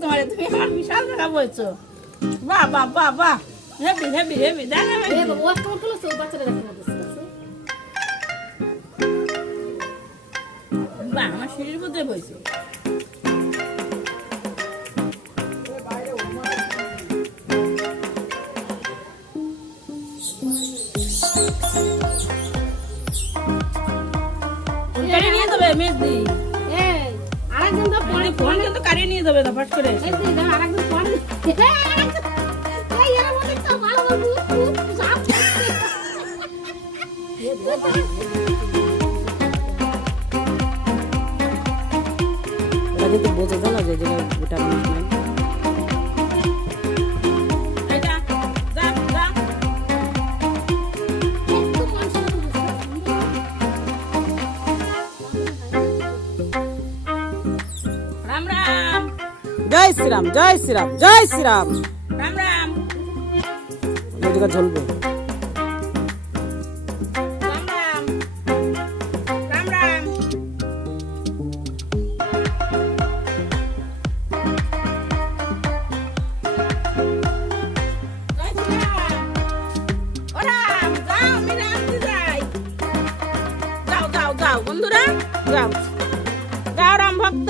তোমার তুমি আমার বিশাল টাকা বলছো বাহ বাহ বাহ বাহ হেভি হেভি হেভি দেখ বাহ আমার শরীর মধ্যে বইছে কারিয়ে নিয়ে যাবে মেহেদি আরেকজন তো পরে ফোন কিন্তু কারিয়ে নিয়ে যাবে ফট করে আরেকজন পরে এই এর মধ্যে তো ভালো ভালো সাপ এটা কিন্তু বোঝা যায় না যে এটা নাই এটা যা যা রাম রাম জয় শ্রীরাম জয় শ্রীরাম জয় শ্রীরাম রাম রাম ওদিকে ঝলবে রাম রাম রাম রাম জয় শ্রীরাম। ও রাম, যাও, আমি রামজি যাই। যাও যাও যাও বন্ধুরা যাও যাও রাম ভক্ত